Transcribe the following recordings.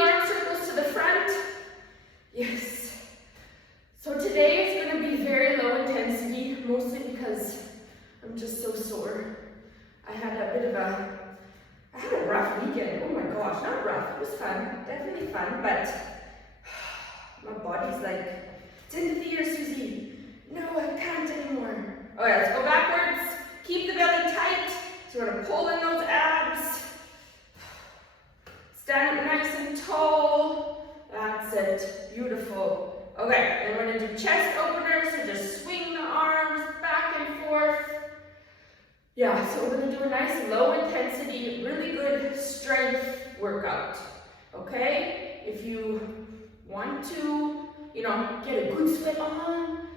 arm circles to the front. Yes. So today is going to be very low intensity, mostly because I'm just so sore. I had a rough weekend. Oh my gosh, not rough, it was fun, definitely fun, but my body's like, it's in the theater, Susie. No, I can't anymore. Okay, let's go backwards. Keep the belly tight. So we're gonna pull in those abs. Stand up nice and tall. That's it, beautiful. Okay, then we're gonna do chest openers, so just swing the arms back and forth. Yeah, so we're gonna do a nice low intensity, really good strength workout, okay? If you want to, get a good sweat on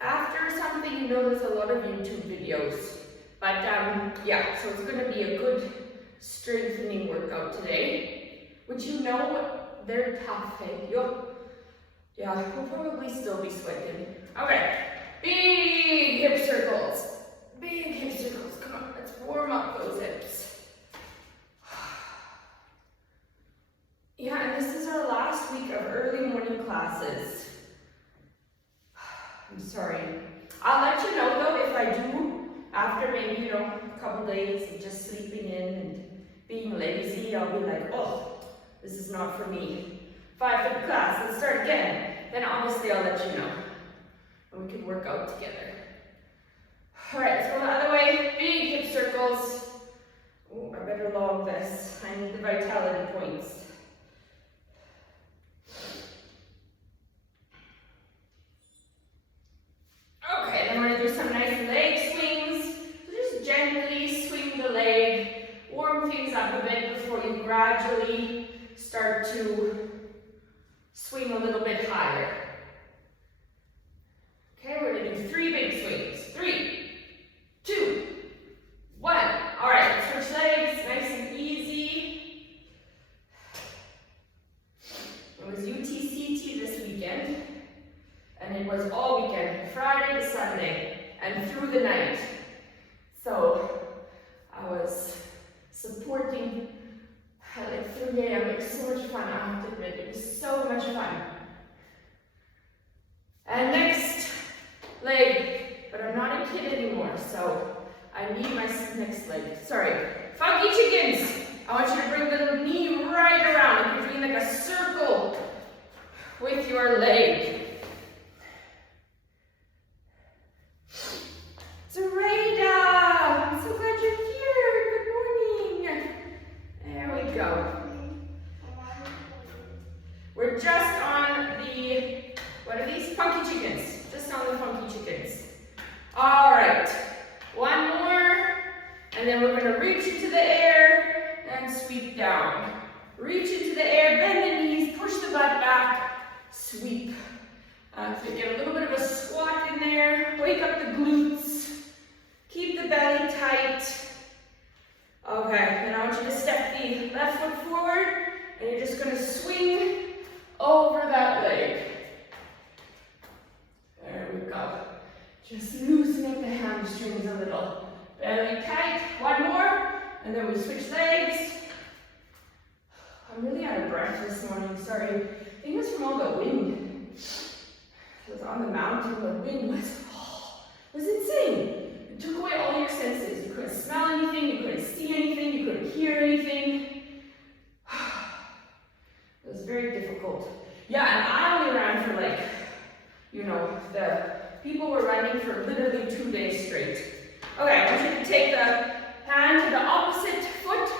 after something, there's a lot of YouTube videos. But yeah, so it's gonna be a good strengthening workout today, which they're tough, hey? Yeah, we'll probably still be sweating. Okay, big hip circles. Big hip circles, come on, let's warm up those hips. Yeah, and this is our last week of early morning classes. I'm sorry. I'll let you know though if I do, after maybe, a couple days of just sleeping in and being lazy, I'll be like, oh, this is not for me. 5:30 class, let's start again. Then obviously I'll let you know. And we can work out together. All right, let's go the other way. Big hip circles. Oh, I better log this. I need the vitality points. Okay, then we're gonna do some nice leg swings. So just gently swing the leg. Warm things up a bit before you gradually start to swing a little bit higher. Okay, we're gonna do 3 big swings. 3, 2, 1. All right, let's switch legs, nice and easy. It was UTCT this weekend, and it was all weekend, Friday to Sunday, and through the night. So I was supporting at like 3 a.m. It was so much fun, I have to admit, it was so much fun. And next leg, but I'm not a kid anymore, so I need my next leg. Sorry. Funky chickens. I want you to bring the knee right around. You're doing like a circle with your leg. Zoraida, I'm so glad you're here. Good morning. There we go. We're just on the, what are these? Funky chickens. Just on the funky chickens. All right. One more, and then we're going to reach into the air and sweep down. Reach into the air, bend the knees, push the butt back, sweep. So get a little bit of a squat in there, wake up the glutes, keep the belly tight. Okay, then I want you to step the left foot forward, and you're just going to swing over that leg. There we go. Just loosen up the hamstrings a little. Belly tight. One more. And then we switch legs. I'm really out of breath this morning. Sorry. I think it was from all the wind. It was on the mountain. The wind was insane. It took away all your senses. You couldn't smell anything. You couldn't see anything. You couldn't hear anything. It was very difficult. Yeah, and I only ran for the people were running for literally 2 days straight. Okay, I want you to take the hand to the opposite foot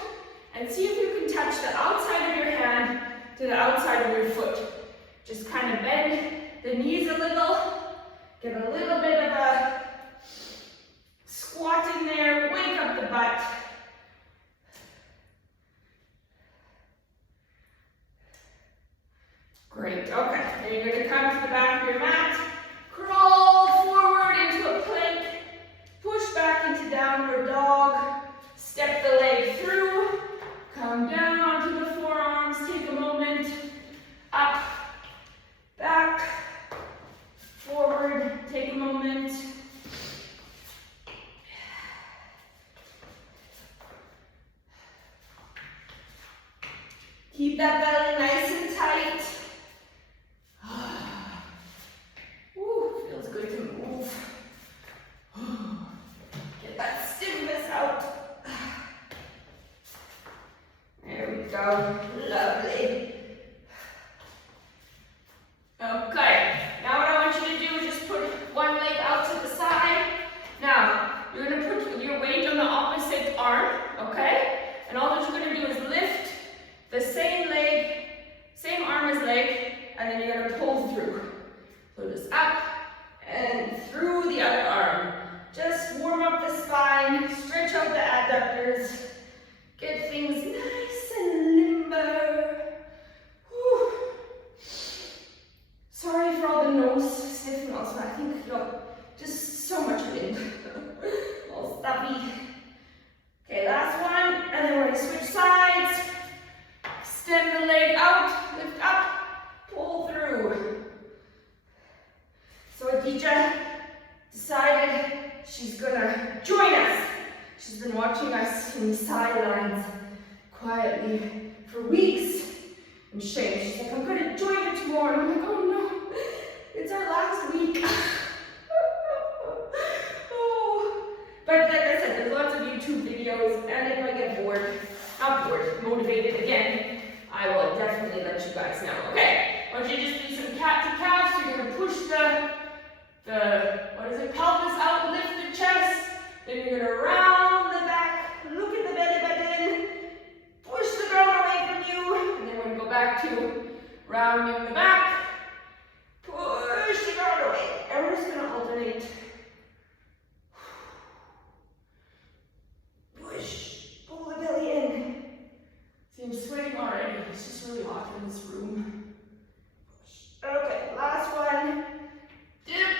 and see if you can touch the outside of your hand to the outside of your foot. Just kind of bend the knees a little, get a little bit of a squat in there, wake up the butt. Great, okay, and you're going to come to the back of your mat. Crawl forward into a plank, push back into downward dog, step the leg through, come down onto the forearms, take a moment, up, back, forward, take a moment. Keep that belly nice tight. Ooh, feels good to move. Get that stiffness out. There we go. Lovely. Okay, now what I want you to do is just put one leg out to the side. Now, you're going to put your weight on the opposite arm, okay? And all that you're going to do is lift the same leg, same arm as leg, and then you're going to pull through. So just up and through the other arm. Just warm up the spine, stretch out the adductors, get things nice and limber. Whew. Sorry for all the nose stiffness, but I think, just so much wind. All stuffy. Okay, last one, and then we're going to switch sides. Extend the leg out, lift up, pull through. So Adija decided she's gonna join us. She's been watching us from the sidelines quietly for weeks. And shame, she's like, I'm gonna join you tomorrow. And I'm like, oh no, it's our last week. Oh. But like I said, there's lots of YouTube videos, and if I get bored, not bored, motivated again, I will definitely let you guys know. Okay, I want you to just do some cat to calf. So you're gonna push the pelvis out, lift the chest. Then you're gonna round the back, look at the belly button, push the ground away from you, and then we're gonna go back to rounding the back, push the ground away, and we're just gonna alternate. Push, pull the belly in. See, I'm sweating already. It's just really hot in this room. Push. Okay, last one. Dip.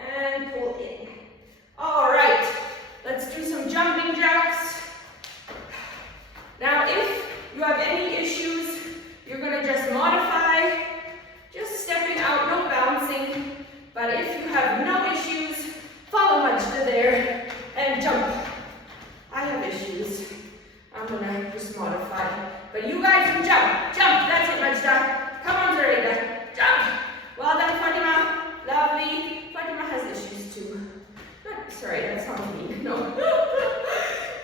And pull in. All right, let's do some jumping jacks. Now, if you have any issues, you're gonna just modify, just stepping out, no bouncing. But if you have no issues, follow Majda there and jump. I have issues. I'm gonna just modify. But you guys can jump. Jump, that's it, Majda. Come on, Zareda. Jump. Well done, Fatima. Lovely. Fatima has issues too. Sorry, that's not me. No.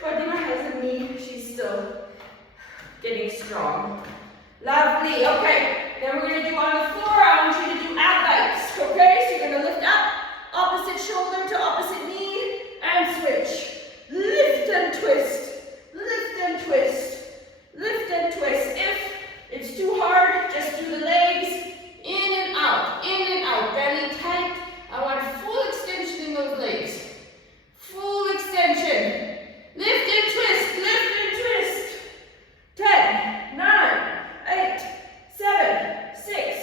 Fatima has a knee. She's still getting strong. Lovely. Okay. Then we're going to do on the floor. I want you to do ab bites. Okay? So you're going to lift up, opposite shoulder to opposite knee, and switch. Lift and twist. Lift and twist. Lift and twist. If it's too hard, just do the legs. In and out, belly tight. I want full extension in those legs. Full extension. Lift and twist, lift and twist. 10, 9, 8, 7, 6,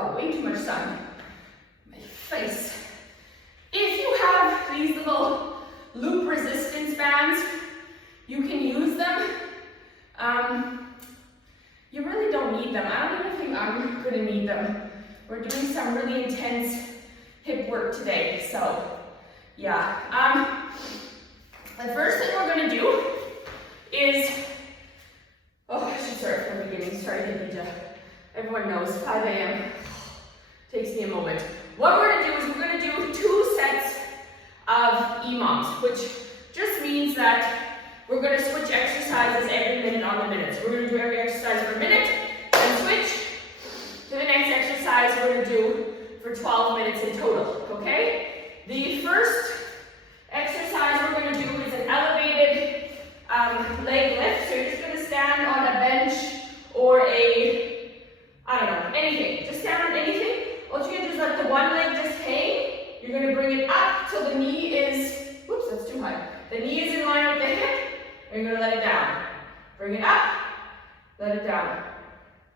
got way too much sun. My face. If you have these little loop resistance bands, you can use them. You really don't need them. I don't even think I'm gonna need them. We're doing some really intense hip work today, so yeah. The first thing we're gonna do is, I should start from the beginning. Sorry, Ninja. Everyone knows 5 a.m. takes me a moment. What we're gonna do is we're gonna do 2 sets of EMOMs, which just means that we're going to switch exercises every minute on the minutes. We're going to do every exercise for a minute, and switch to the next exercise we're going to do for 12 minutes in total, okay? The first exercise we're going to do is an elevated leg lift. So you're just going to stand on a bench or anything. Just stand on anything. What you're going to do is let the one leg just hang. You're going to bring it up till the knee is, whoops, that's too high. The knee is in line with the hip. And you're going to let it down. Bring it up, let it down.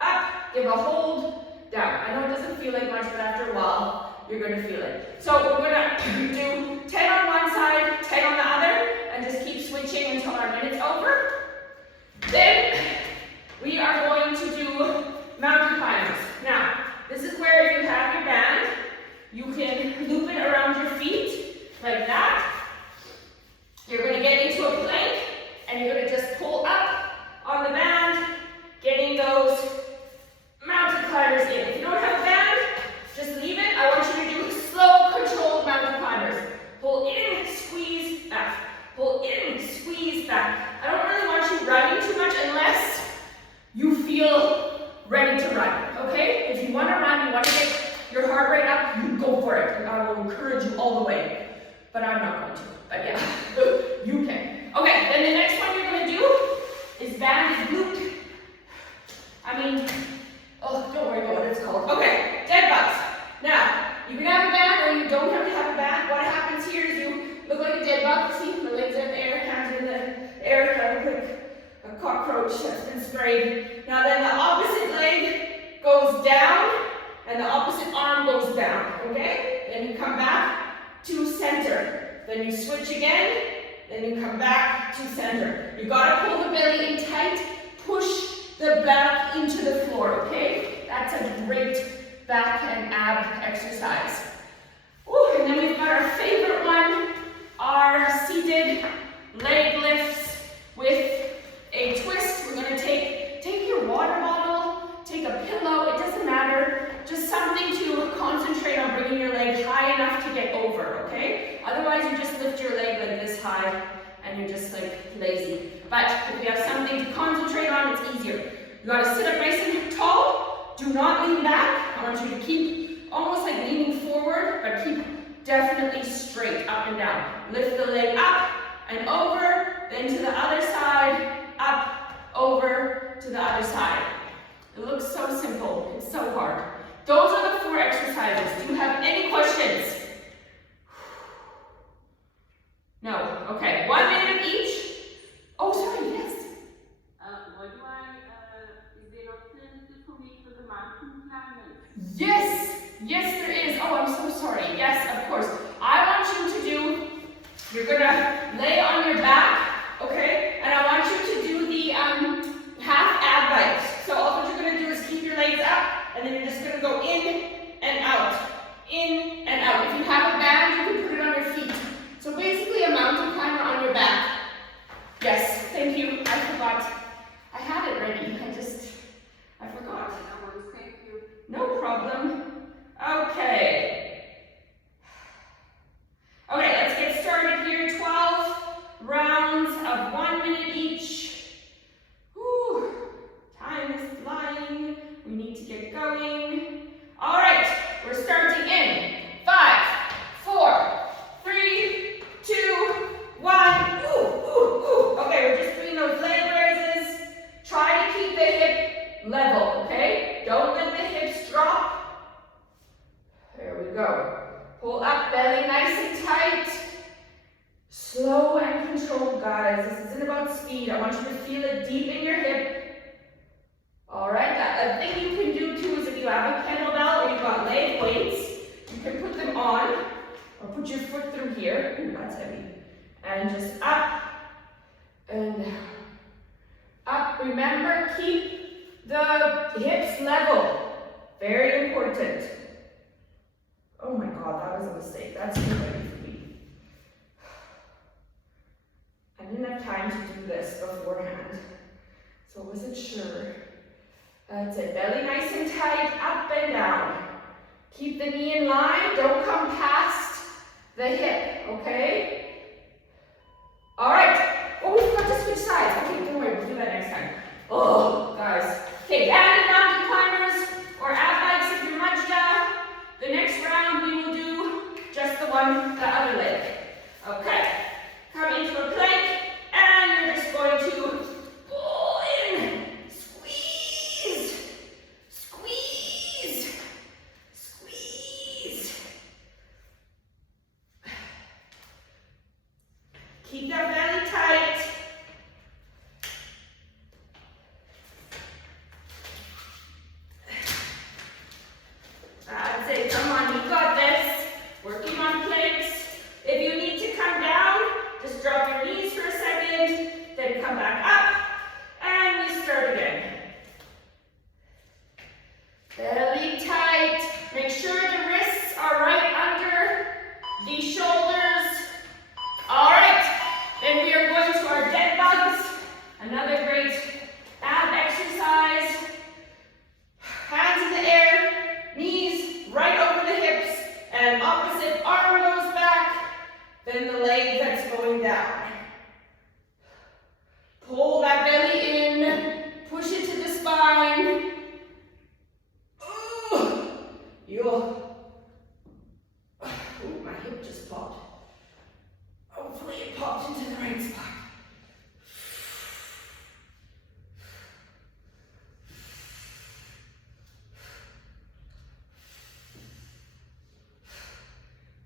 Up, give a hold, down. I know it doesn't feel like much, but after a while, you're going to feel it. So we're going to do 10 on one side, 10 on the other, and just keep switching until our minute's over. Then we are going to do mountain climbers. Now, this is where if you have your band, you can loop it around your feet like that. You're going to get into a plank. And you're going to just pull up on the band, getting those mountain climbers in. If you don't have a band, just leave it. I want you to do slow, controlled mountain climbers. Pull in, squeeze back. Pull in, squeeze back. I don't really want you running too much unless you feel ready to run, okay? If you want to run, you want to get your heart rate up, you go for it. I will encourage you all the way. But I'm not going to. But yeah, you can. Okay, then the next one you're going to do is band glute. Don't worry about what it's called. Okay, dead bugs. Now, you can have a band or you don't have to have a band. What happens here is you look like a dead bug. See, my legs are in the air, hands are in the air, kind of like a cockroach that's been sprayed. Now then the opposite leg goes down and the opposite arm goes down, okay? Then you come back to center. Then you switch again. Then you come back to center. You gotta pull the belly in tight, push the back into the floor, okay? That's a great back and ab exercise. Ooh, and then we've got our favorite one, our seated leg lifts with a twist. We're gonna take your water bottle, take a pillow, it doesn't matter, just something to concentrate on bringing your leg high enough to get over, okay? Otherwise, you just lift your leg like this high and you're just like lazy. But if you have something to concentrate on, it's easier. You gotta sit up nice and tall. Do not lean back. I want you to keep almost like leaning forward, but keep definitely straight up and down. Lift the leg up and over, then to the other side, up, over, to the other side. It looks so simple. It's so hard. Those are the 4 exercises. Do you have any questions? No? Okay. 1 minute of each. Oh, sorry, yes. What do is there opportunity for me for the mountain climbers? Yes, there is. Oh, I'm so sorry. Yes, of course. I want you to do, you're gonna lay on your back, okay? And I want you to do the half ab bikes. So all what you're gonna do is keep your legs up, and then you're just gonna go in and out. In and out. If you have a band, you can put it on your feet. So basically a mountain climber on your back. Yes, thank you. I forgot. I had it ready. I forgot. Thank you. No problem. Okay. Okay, let's get started here. 12 rounds of 1 minute each. Whew. Time is flying. We need to get going. All right, we're starting in 5, 4, 3, 2, 1. Okay, we're just doing those leg raises. Try to keep the hip level, okay? Don't let the hips drop. There we go. Pull up, belly nice and tight. Slow and controlled, guys. This isn't about speed. I want you to feel it deep in your hip. All right, a thing you can do too is if you have a kettlebell or you can put them on, or put your foot through here. Ooh, that's heavy. And just up and down. Up. Remember, keep the hips level. Very important. Oh my God, that was a mistake. That's too heavy for me. I didn't have time to do this beforehand, so I wasn't sure. That's it. Belly nice and tight, up and down. Keep the knee in line. Don't come past the hip, okay? All right. Oh, we forgot to switch sides. Okay, don't worry. We'll do that next time. Oh, guys. Okay, banded mountain climbers or ab bikes if you're Majda. The next round we will do just the other leg. Okay. Come into a plank and you're just going to pull in. Squeeze. Squeeze. Squeeze. Keep that belly tight. That's it. Come on, you got this. Working on planks. If you need to come down, just drop your knees for a second, then come back up, and we start again. Belly tight. Make sure the wrists are right under the shoulders. All right, then we are going to our dead bugs. Another great ab exercise. Hands in the air, knees right over the hips, and opposite arm goes back, then the leg that's going down. Pull that belly in, push it to the spine. Ooh, my hip just popped. Hopefully it popped into the right spot.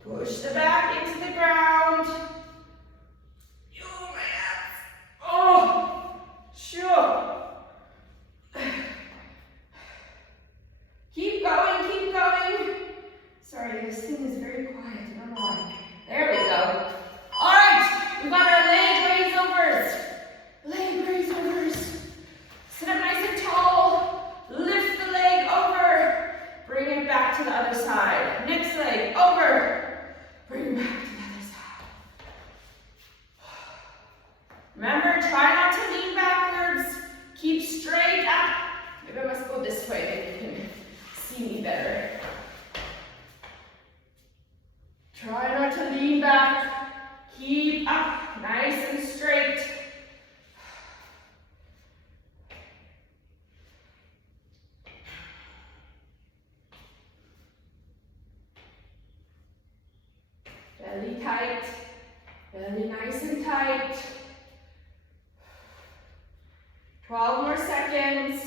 Push the back into the ground. Oh, my abs. Oh, sure. Keep going, keep going. Sorry, this thing is very quiet. I don't know why. There we go. All right, we got our leg raise overs. Leg raise overs. Sit up nice and tall. Lift the leg over. Bring it back to the other side. Next leg over. Bring it back to the other side. Remember, try not to lean backwards. Keep straight up. Maybe I must go this way. Maybe you can see me better. Try not to lean back. Keep up, nice and straight. Belly tight, belly nice and tight. 12 more seconds.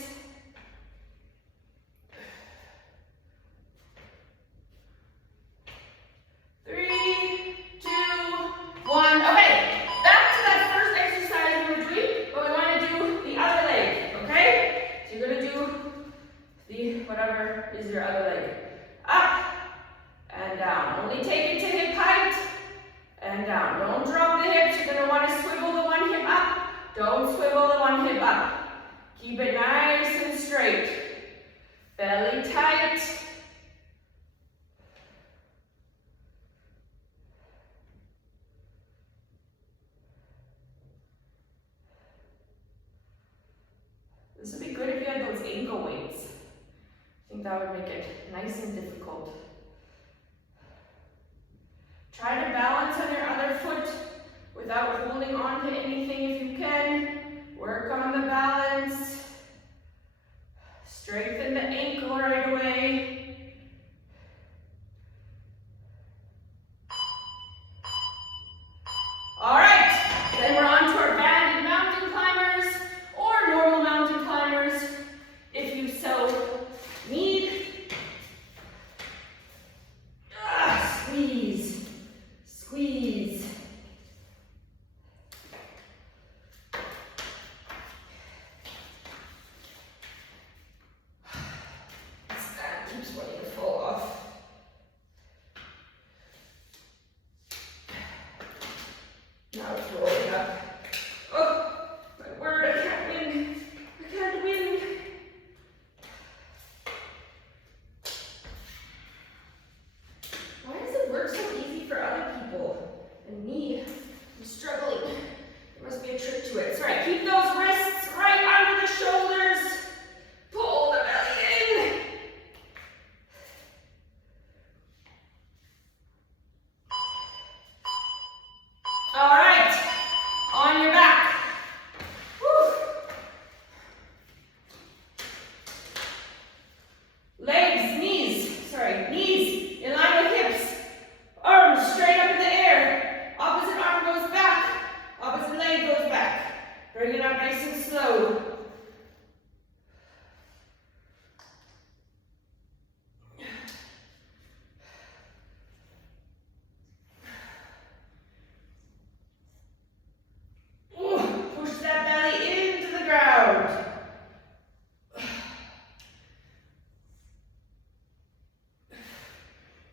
3, 2, 1. Okay, back to that first exercise we were doing, but we want to do the other leg, okay? So you're going to do the whatever is your other leg. Up and down. Only take it to hip height and down. Don't drop the hips. You're going to want to swivel the one hip up. Don't swivel the one hip up. Keep it nice and straight. Belly tight. This would be good if you had those ankle weights. I think that would make it nice and difficult. Try to balance on your other foot without holding on to anything if you can. Work on the balance. Strengthen the ankle right away. All right, then we're on to our banded mountain climbers or normal mountain climbers if you so need. Squeeze, squeeze.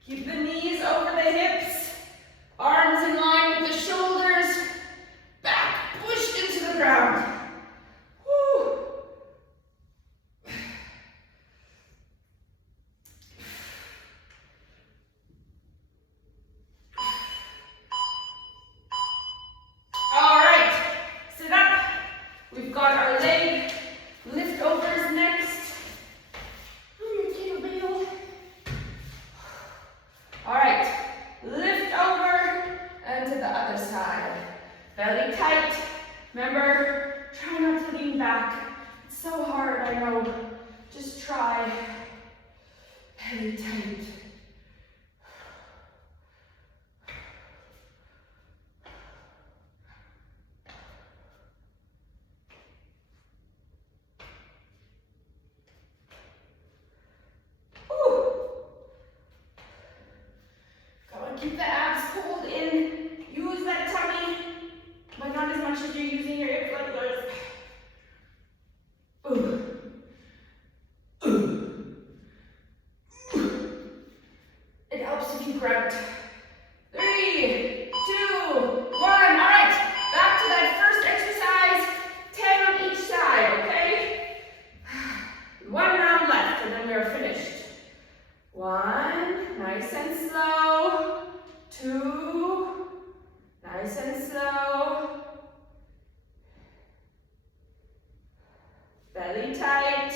Keep the knees over the hips, arms in line with the shoulders, back pushed into the ground. Woo. All right, sit up. We've got our leg lift overs next. All right, lift over and to the other side. Belly tight. Remember, try not to lean back. It's so hard, I know. Just try. Belly tight. Keep the abs pulled in. Use that tummy, but not as much as you're using your hip flexors. It helps if you grunt. 3, 2, 1. All right, back to that first exercise. 10 on each side, okay? 1 round left, and then we are finished. 1, nice and slow. 2, nice and slow. Belly tight.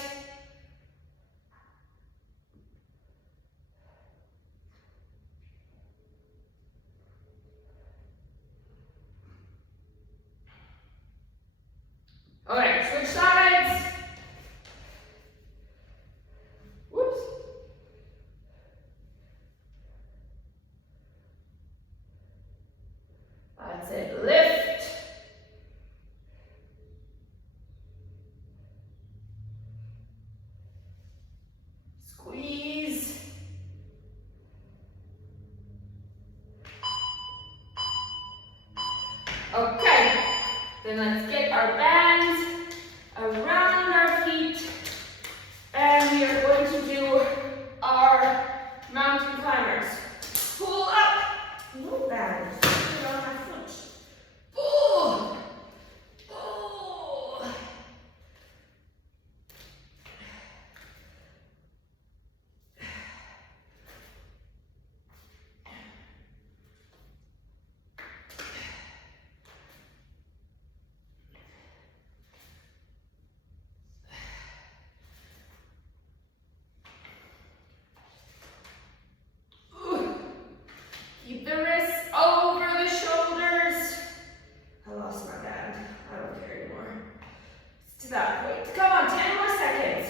All right, switch sides. Whoops. That's it. Lift. Squeeze. Okay. Then let's get our bands around our feet. And we are going to do our mountain climbers. Pull up. No bands. Put on my foot. Pull. Pull. Keep the wrists over the shoulders. I lost my band. I don't care anymore. It's to that point. Come on, 10 more seconds.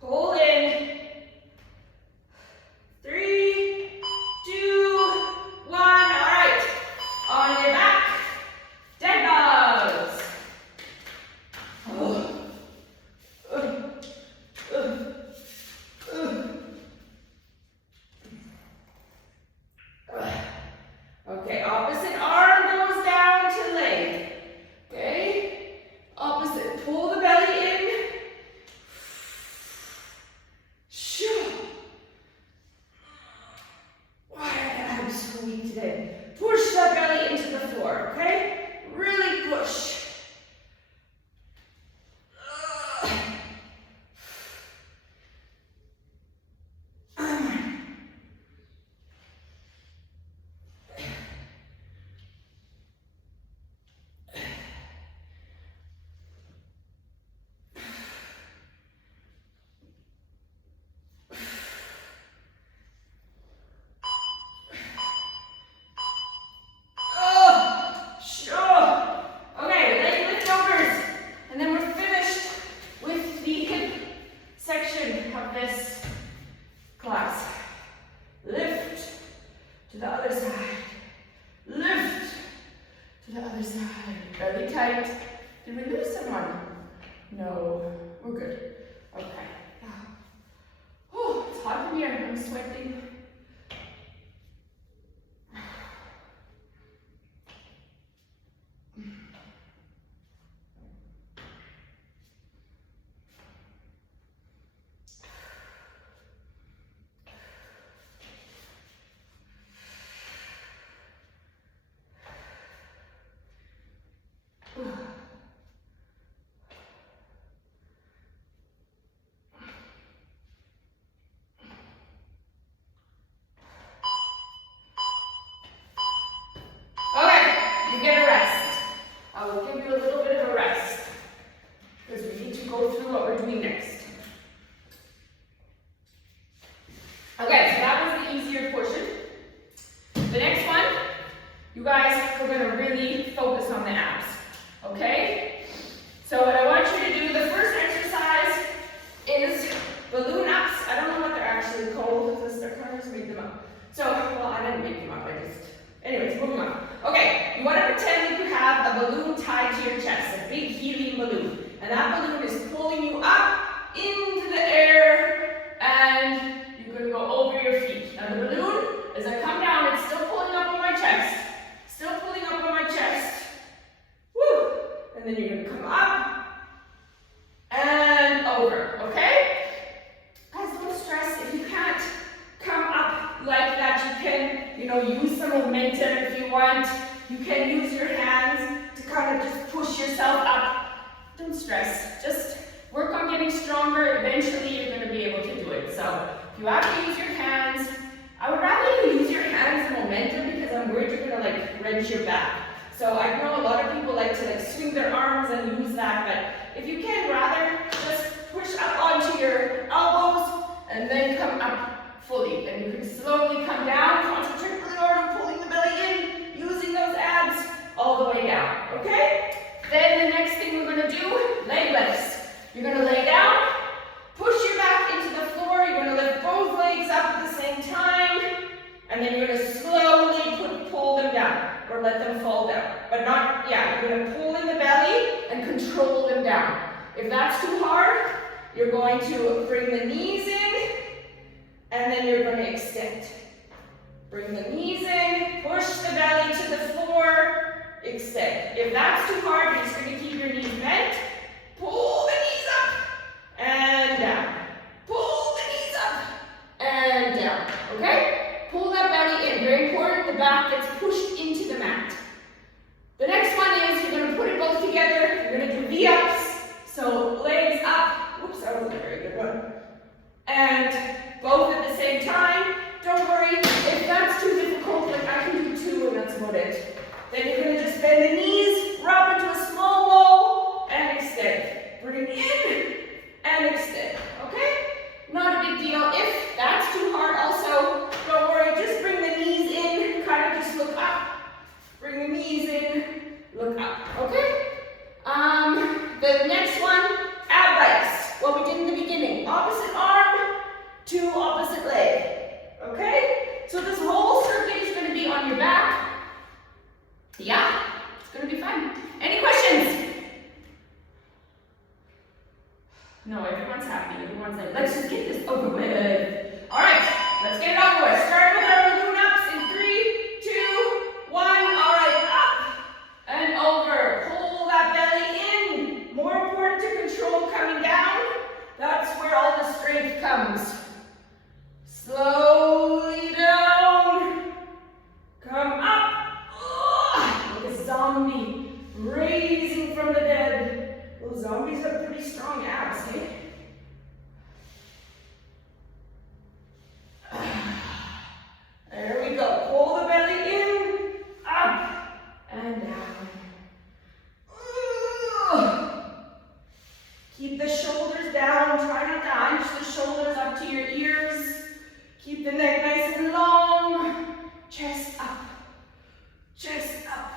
Pull in. 3, 2, 1. All right. On your back. Dead bugs. Okay, opposite arm goes down to leg. Okay, opposite. Pull the belly in. Shoo. Why am I so weak today? Push that belly into the floor, okay? Really push. Belly tight. Did we lose someone? No, we're good. Okay. Oh, it's hot in here. I'm sweating. really focus on the abs, okay? So what I want you to do, the first exercise is balloon ups. I don't know what they're actually called because I kind of just made them up. So, well, I didn't make them up, anyways, moving on. Okay, you want to pretend that you have a balloon tied to your chest, a big helium balloon. And that balloon is pulling you up into the air, and you're going to go over your feet. Now the balloon, as I come down, it's still pulling up on my chest. Still pulling up on my chest. Woo! And then you're going to come up and over, okay? Guys, don't stress. If you can't come up like that, you can, use some momentum if you want. You can use your hands to kind of just push yourself up. Don't stress. Just work on getting stronger. Eventually, you're going to be able to do it. So, if you have to use your hands, I would rather you use your hands in momentum because I'm worried you're going to wrench your back. So, I know a lot of people like to swing their arms and use that, but if you can, rather just push up onto your elbows and then come up fully. And you can slowly come down, concentrate really hard on pulling the belly in, using those abs all the way down, okay? Then the next thing we're going to do, leg lifts. You're going to lay down, push your back into the floor, you're going to lift both legs up at the same time, and then you're going to slowly pull them down, or let them fall down. But not, you're going to pull in the belly and control them down. If that's too hard, you're going to bring the knees in, and then you're going to extend. Bring the knees in, push the belly to the floor, extend. If that's too hard, you're just going to keep your knees bent. Pull the knees up and down. Pull the knees up and down. Okay? Pull that belly in. Very important, the back gets pushed into the mat. The next one is you're going to put it both together. You're going to do V-ups. So legs up. Oops, that wasn't a very good one. And both at the same time. Don't worry, if that's too difficult, I can do two and that's about it. Then you're going to just bend the knees, wrap into a small ball, and extend. Bring in, and extend, okay? Not a big deal. If that's too hard also, don't worry, just bring the knees in, kind of just look up. Bring the knees in, look up, okay? The next one, ab bikes. What we did in the beginning. Opposite arm to opposite leg. Okay? So this whole circuit is going to be on your back. Yeah, it's going to be fun. Any questions? No, everyone's happy. Everyone's like, let's just get this over with. All right, let's get it over with. Start with our balloon ups in 3, 2, 1. All right, up and over. Pull that belly in. More important to control coming down. That's where all the strength comes. Slowly down. Come up. Like a zombie raising from the dead. Those zombies have pretty strong abs, eh? There we go. Pull the belly in, up, and down. Keep the shoulders down. Try not to hunch the shoulders up to your ears. Keep the neck nice and long. Chest up. Chest up.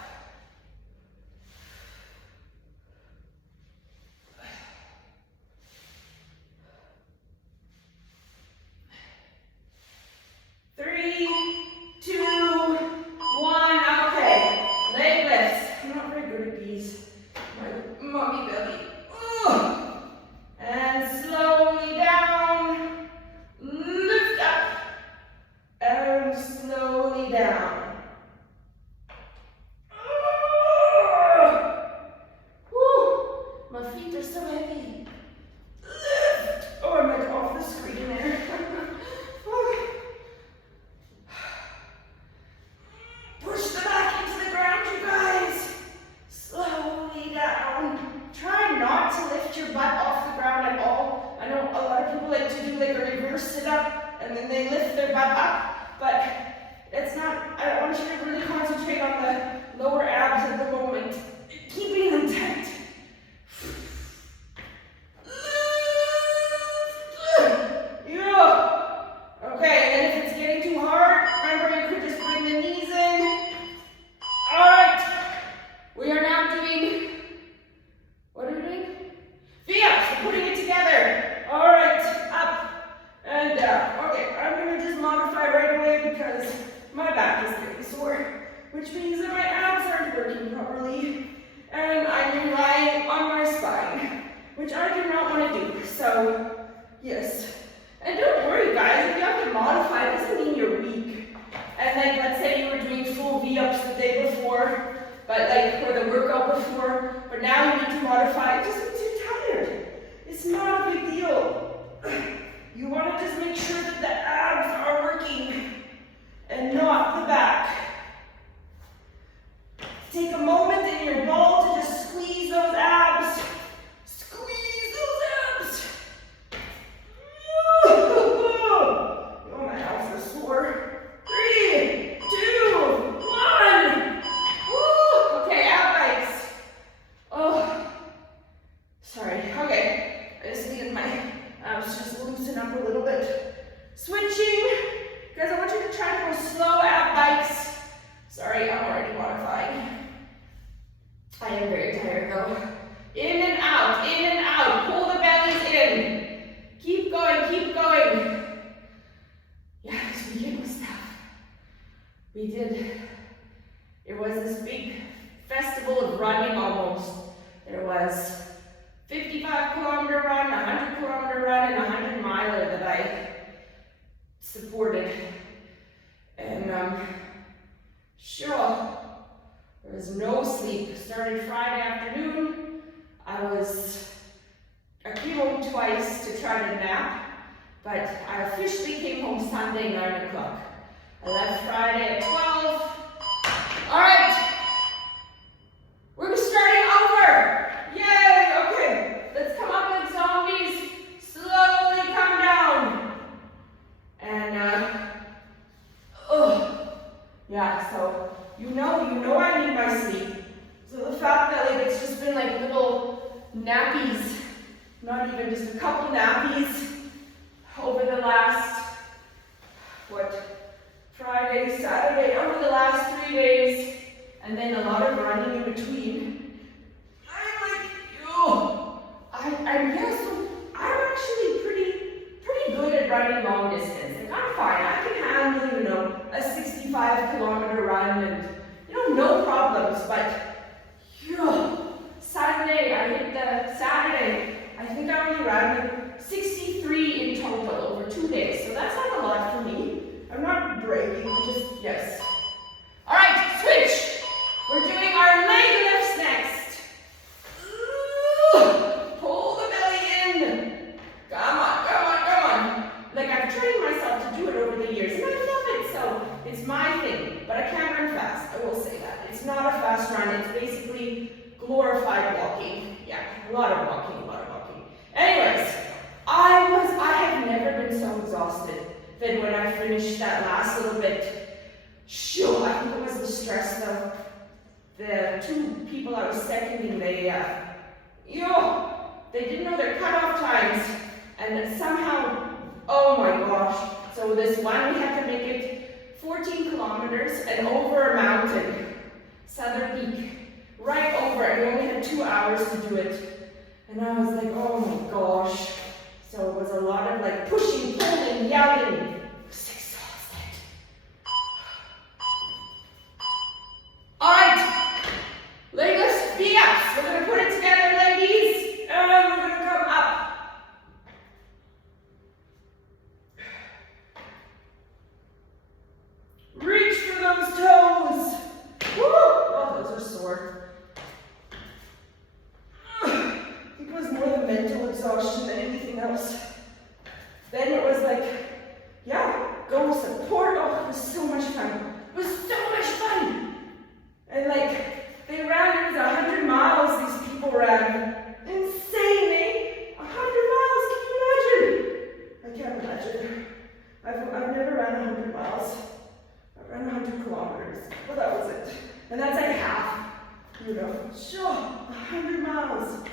Three, 2, 1. Okay. Leg lifts. I'm not very good at these. My mommy belly. And slowly down. Lift up. And slowly down. My feet are so heavy. Lift. Oh, I'm like off the screen there. Push the back into the ground, you guys. Slowly down. Try not to lift your butt off the ground at all. I know a lot of people like to do like a reverse sit-up and then they lift their butt up, but it's not, I want you to really concentrate on the lower abs at the moment. Keeping them tight. Yeah. Okay, and if it's getting too hard, remember you could just bring the knees in. All right. Yeah, okay, I'm gonna just modify right away because my back is getting sore, which means that my abs aren't working properly, and I'm relying on my spine, which I do not want to do. So, yes. And don't worry, guys, if you have to modify, it doesn't mean you're weak. And like, let's say you were doing full V-ups the day before, but like for the workout before, but now you need to modify, it just means you're tired. It's not a big deal. You want to just make sure that the abs are working and not the back. Take a moment in your ball to just squeeze those abs. Squeeze those abs. Oh, my abs are sore. 3, 2, 1. Woo. Okay, ab bites. Oh, sorry. Okay, I just needed my abs just loosen up a little bit. Switching. Guys, I want you to try to go slow ab bites. Sorry, I'm already modifying. I am very tired though. In and out, in and out. Pull the bellies in. Keep going, keep going. Yes, we did stuff. We did. It was this big festival of running almost. There was 55-kilometer run, 100-kilometer run, and 100-miler that I supported. And sure, there was no sleep. Started Friday afternoon. I came home twice to try to nap, but I officially came home Sunday 9 o'clock. I left Friday at 12. All right, we're starting over. Yay, okay. Let's come up like zombies. Slowly come down. And, yeah, so you know I need my sleep. So the fact that like it's just been like little nappies, not even just a couple nappies over the last, Friday, Saturday, over the last 3 days, and then a lot of running in between. I'm like, so I'm actually pretty good at running long distance. Like I'm fine, I can handle, a 65-kilometer run and, no problems, but, Saturday, I think I only ran 63 in total over 2 days, so that's not a lot for me. I'm not bragging, yes. All right, switch. We're doing our leg lifts next. Pull the belly in. Come on. Like I've trained myself to do it over the years, and I love it, so it's my thing, but I can't run fast, I will say that. It's not a fast run, it's basically glorified walking. Yeah, a lot of walking. Anyways, I have never been so exhausted than when I finished that last little bit. Sure, I think it was the stress though. The 2 people I was seconding, they didn't know their cutoff times, and then somehow, oh my gosh. So this one, we had to make it 14 kilometers and over a mountain, Southern Peak, right over it. We only had 2 hours to do it. And I was like, oh my gosh. So it was a lot of like pushing, pulling, yelling. I was exhausted. All right, leg lifts, V-ups. We're gonna put it together, ladies, and we're gonna come up. Reach for those toes. Woo! Oh, those are sore. It was more the mental exhaustion than anything else. Then it was like, go support. Oh, it was so much fun. It was so much fun. And like, they ran, it was 100 miles these people ran. Insane, eh? 100 miles, can you imagine? I can't imagine. I've never ran 100 miles. I ran 100 kilometers, but that was it. And that's like half, Sure, 100 miles.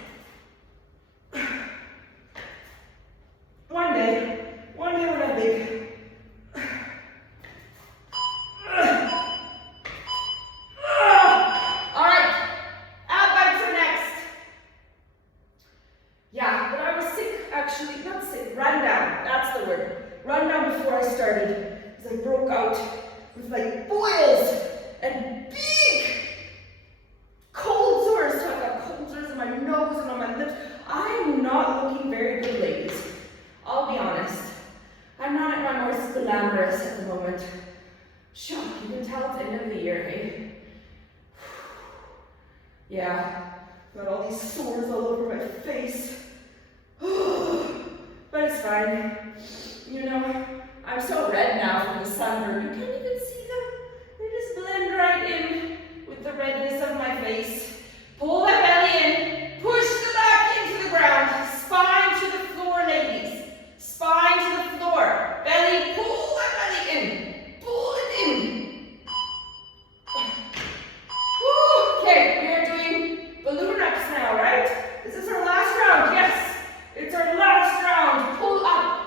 One day when I'm big. All right, ab bites are next. Yeah, but I was sick, actually, not sick, run down, that's the word. rundown before I started, because I broke out with like boils and big cold sores. So I got cold sores in my nose and on my lips. I'm not looking very good, ladies. I'll be honest. I'm not at my most glamorous at the moment. Shock, you can tell it's the end of the year, hey? Yeah, got all these sores all over my face. But it's fine. You know, I'm so red now from the sunburn. You can't even see them. They just blend right in with the redness of my face. Pull that belly in. Push the back into the ground. Spine to the floor, ladies. Spine to the floor. Belly, pull that belly in. Pull it in. Okay, we are doing balloon ups now, right? Is this our last round? Yes, it's our last round. Pull up.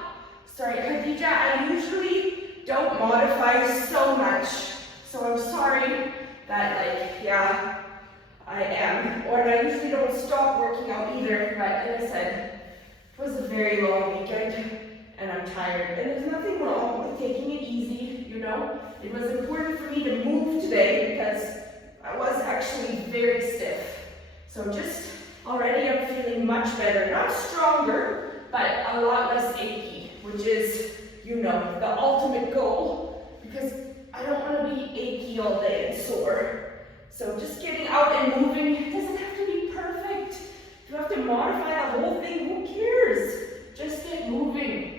Sorry, Khadija, I usually don't modify so much. So I'm sorry that, like, yeah, I am. Or I usually don't stop working out either. But like I said, it was a very long weekend and I'm tired. And there's nothing wrong with taking it easy, you know. It was important for me to move today because I was actually very stiff. So just already I'm feeling much better. Not stronger, but a lot less achy, which is, you know, the ultimate goal, because I don't want to be achy all day and sore. So just getting out and moving, it doesn't have to be perfect. If you have to modify the whole thing, who cares? Just get moving.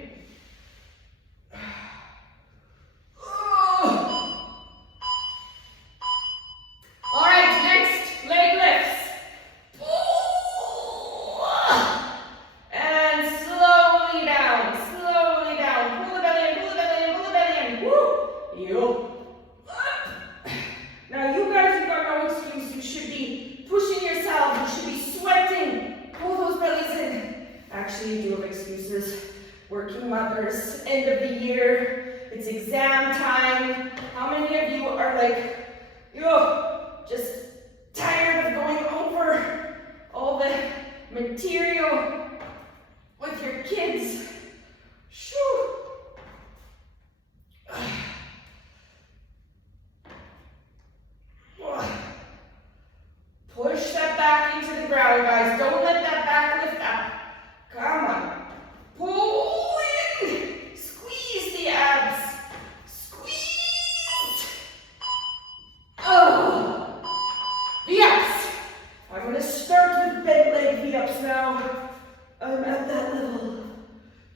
All right, next, leg lifts. And slowly down, slowly down. Pull the belly in, pull the belly in, pull the belly in. Woo! Yo. Now you guys have got no excuse. You should be pushing yourself. You should be sweating. Pull those bellies in. Actually, you do have excuses. Working mothers, end of the year. It's exam time. How many of you are like, yo, just tired of going over all the material with your kids? Shoo. Push that back into the ground, guys. Don't let that back lift up. Come on. Pull in. Squeeze the abs. Squeeze. Oh. V-ups. I'm going to start with bent leg V-ups now. I'm at that level.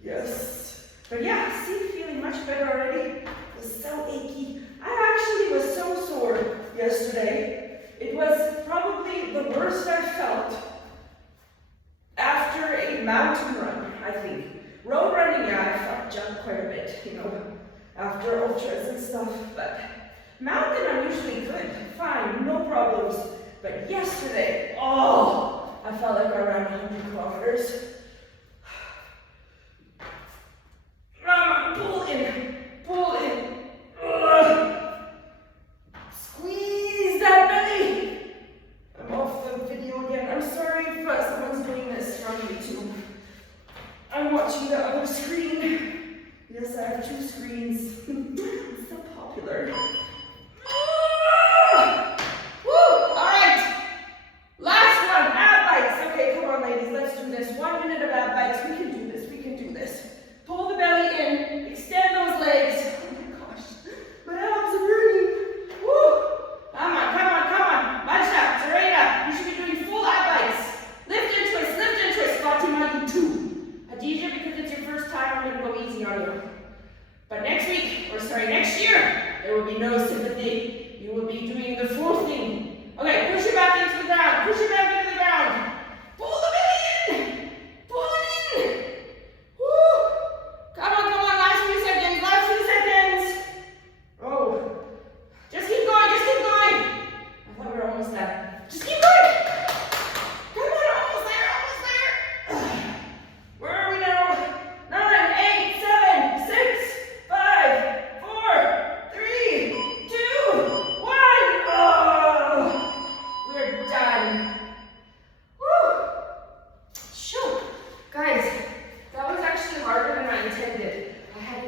Yes. But yeah, see, feeling much better already. It was so achy. I actually was so sore yesterday. It was probably the worst I felt after a mountain run, I think. Road running, yeah, I felt jump quite a bit, you know, after ultras and stuff. But mountain, I'm usually good, fine, no problems. But yesterday, oh, I felt like I ran 100 kilometers. Pull in, pull in. Squeeze that belly. I'm off the video again. I'm sorry if someone's doing this from YouTube. I'm watching the other screen. Yes, I have two screens. It's so popular. Woo! Alright. Last one, ab bites. Okay, come on ladies, let's do this. 1 minute of ab bites. We can do this, we can do this. Pull the belly in, extend those legs. Oh my gosh, my abs are burning. Woo! Come on, come on, come on. Masha, Serena, you should be doing full ab bites. Lift and twist, Fatima, you too. Hadija, because it's your first time, I'm gonna go easy on you. But next year, there will be no sympathy. You will be doing the full thing. Okay, push it back into the ground, push it back into the ground. Pull the belly in, pull it in. Woo! Come on, last few seconds. Oh, just keep going. I thought we were almost done. Just keep going. Come on, almost there. Where are we now? 9, 8, 7, 6, 5, 4, 3, 2, 1. Oh, we're done.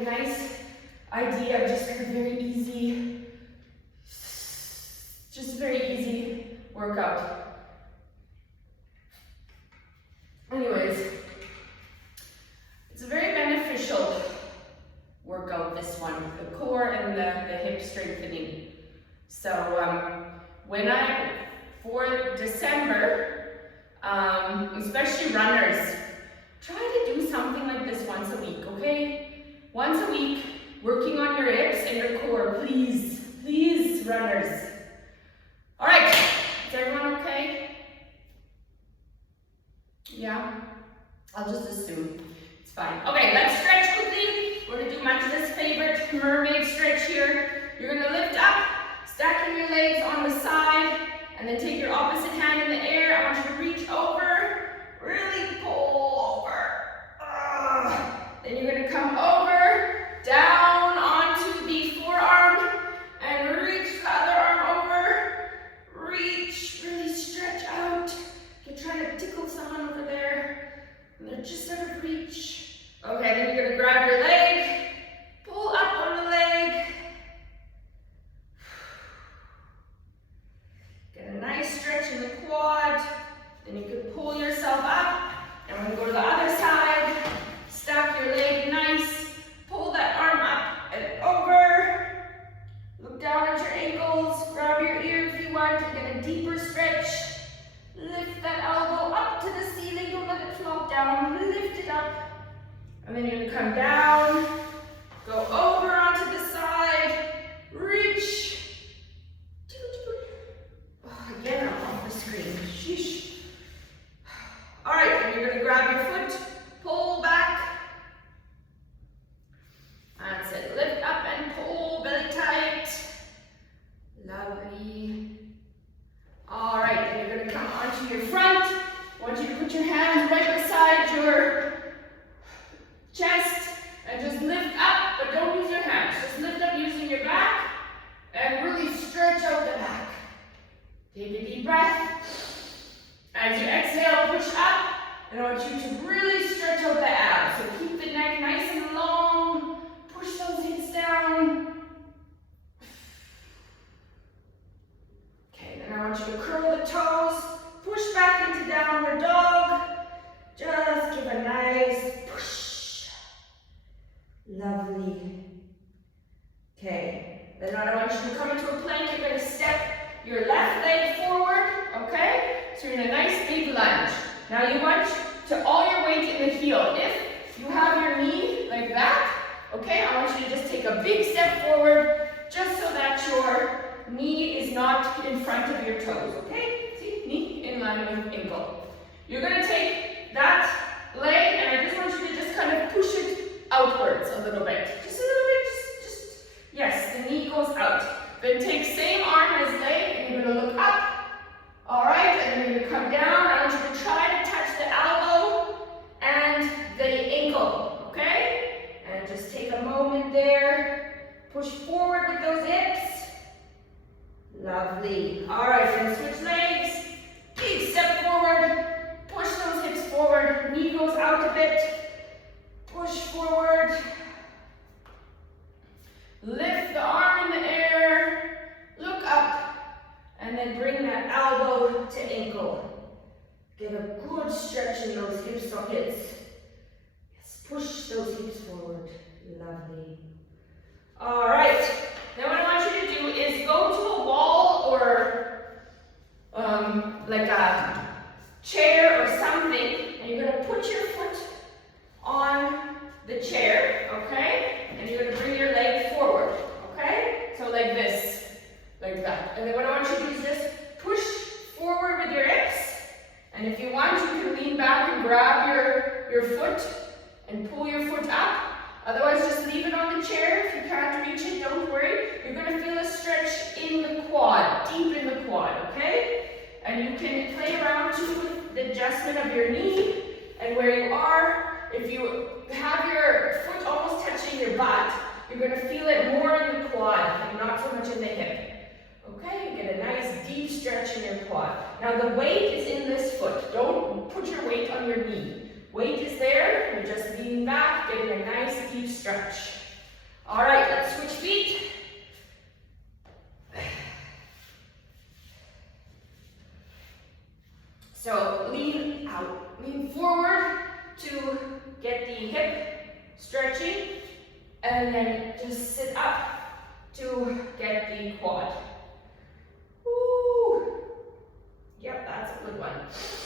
a nice idea of just like a very easy workout. Anyways, it's a very beneficial workout, this one, the core and the hip strengthening. So for December, especially runners, try to do something like this once a week, okay? Once a week, working on your hips and your core, please, please, runners. All right, is everyone okay? Yeah? I'll just assume. It's fine. Okay, let's stretch quickly. We're gonna do Max's favorite mermaid stretch here. You're gonna lift up, stacking your legs on the side, and then take your opposite hand in the air. I want you to reach over, really pull over. Then you're gonna come over, down onto the forearm, and reach the other arm over. Reach, really stretch out. You're trying to tickle someone over there, and they're just out of reach. Okay, then you're gonna grab your leg, pull up on the leg. Get a nice stretch in the quad. Then you can pull yourself up, and we're gonna go to the other side. Stack your leg nice, pull that arm up and over. Look down at your ankles, grab your ear if you want to get a deeper stretch. Lift that elbow up to the ceiling, don't let it flop down, lift it up. And then you're gonna come down, go over onto the side, reach. Oh, again, I'm off the screen, sheesh. All right, and you're gonna grab your foot, pull back. That's it, lift up and pull, belly tight. Lovely. All right, then you're gonna come onto your front. I want you to put your hands right beside your chest and just lift up, but don't use your hands. Just lift up using your back and really stretch out the back. Take a deep breath. As you exhale, push up, and I want you to really stretch out the abs. So keep the neck nice and long. Push those hips down. Okay, then I want you to curl the toes, push back into downward dog. Just give a nice push. Lovely. Okay, then I want you to come into a plank. You're going to step your left leg forward, okay? So you're in a nice big lunge. Now you want to all your weight in the heel. If you have your knee like that, okay, I want you to just take a big step forward just so that your knee is not in front of your toes, okay? See, knee in line with ankle. You're going to take that leg, and I just want you to just kind of push it outwards a little bit. Just a little bit, just yes, the knee goes out. Then take same arm as leg, and you're going to look up. All right, and then you're going to come down. I want you to try to touch the elbow and the ankle, okay? And just take a moment there. Push forward with those hips. Lovely. All right, then switch legs. Big step forward. Push those hips forward. Knee goes out a bit. Push forward. Lift the arm in the air. Look up. And then bring that elbow to ankle. Get a good stretch in those hip sockets. Yes, push those hips forward. Lovely. All right. Now what I want you to do is go to a wall or like a chair or something, and you're going to put your foot on the chair, okay? And you're going to bring your leg forward, okay? So like this, like that. And then what I want you to do is just push forward with your hips. And if you want, you can lean back and grab your foot and pull your foot up. Otherwise, just leave it on the chair. If you can't reach it, don't worry. You're going to feel a stretch in the quad, deep in the quad, okay? And you can play around too with the adjustment of your knee and where you are. If you have your foot almost touching your butt, you're going to feel it more in the quad and not so much in the hip. Okay, you get a nice deep stretch in your quad. Now the weight is in this foot. Don't put your weight on your knee. Weight is there, you're just leaning back, getting a nice deep stretch. All right, let's switch feet. So lean out, lean forward to get the hip stretching, and then just sit up to get the quad. Woo! Yep, that's a good one.